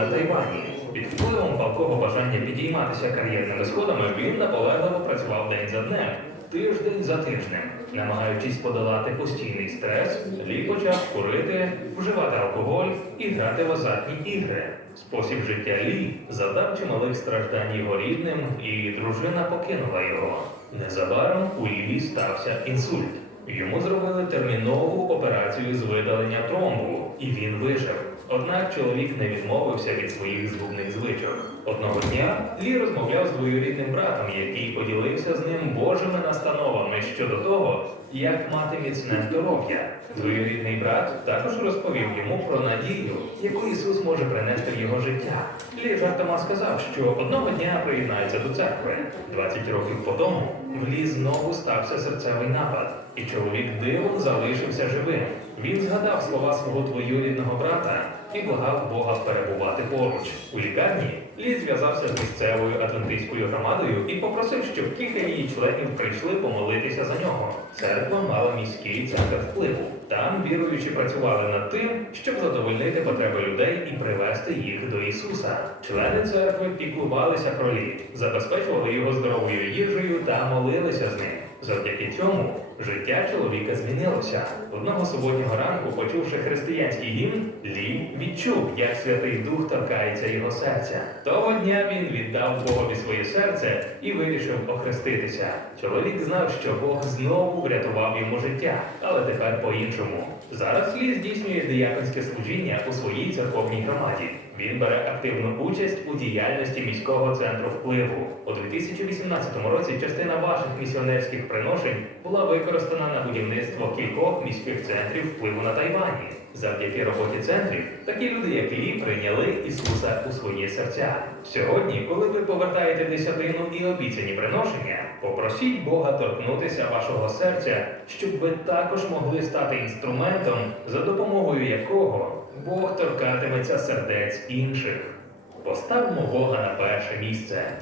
на Тайвані. Під впливом палкого бажання підійматися кар'єрними сходами він наполегливо працював день за днем, тиждень за тижнем. Намагаючись подолати постійний стрес, Лі почав курити, вживати алкоголь і грати в азартні ігри. Спосіб життя Лі завдав чималих страждань його рідним, і дружина покинула його. Незабаром у Лі стався інсульт. Йому зробили термінову операцію з видалення тромбу, і він вижив. Однак чоловік не відмовився від своїх згубних звичок. Одного дня Лі розмовляв з двоюрідним братом, який поділився з ним божими настановами щодо того, як мати міцне здоров'я. Двоюрідний брат також розповів йому про надію, яку Ісус може принести в його життя. Лі жартома сказав, що одного дня приєднається до церкви. 20 років по тому в лі знову стався серцевий напад, і чоловік дивом залишився живим. Він згадав слова свого двоюрідного брата і благав Бога перебувати поруч. У лікарні Лі зв'язався з місцевою адвентистською громадою і попросив, щоб кілька її членів прийшли помолитися за нього. Церква мала міський центр впливу. Там віруючі працювали над тим, щоб задовольнити потреби людей і привести їх до Ісуса. Члени церкви піклувалися про лі, забезпечували його здоровою їжею та молилися з ним. Завдяки цьому. Життя чоловіка змінилося. Одного суботнього ранку, почувши християнський гімн, Лі відчув, як Святий Дух торкається його серця. Того дня він віддав Богові своє серце і вирішив охреститися. Чоловік знав, що Бог знову врятував йому життя, але тепер по-іншому. Зараз Лі здійснює дияконське служіння у своїй церковній громаді. Він бере активну участь у діяльності міського центру впливу. У 2018 році частина ваших місіонерських приношень була використана на будівництво кількох міських центрів впливу на Тайвані. Завдяки роботі центрів такі люди, як Лі, прийняли Ісуса у свої серця. Сьогодні, коли ви повертаєте десятину і обіцяні приношення, попросіть Бога торкнутися вашого серця, щоб ви також могли стати інструментом, за допомогою якого Бог торкатиметься сердець інших. Поставимо Бога на перше місце.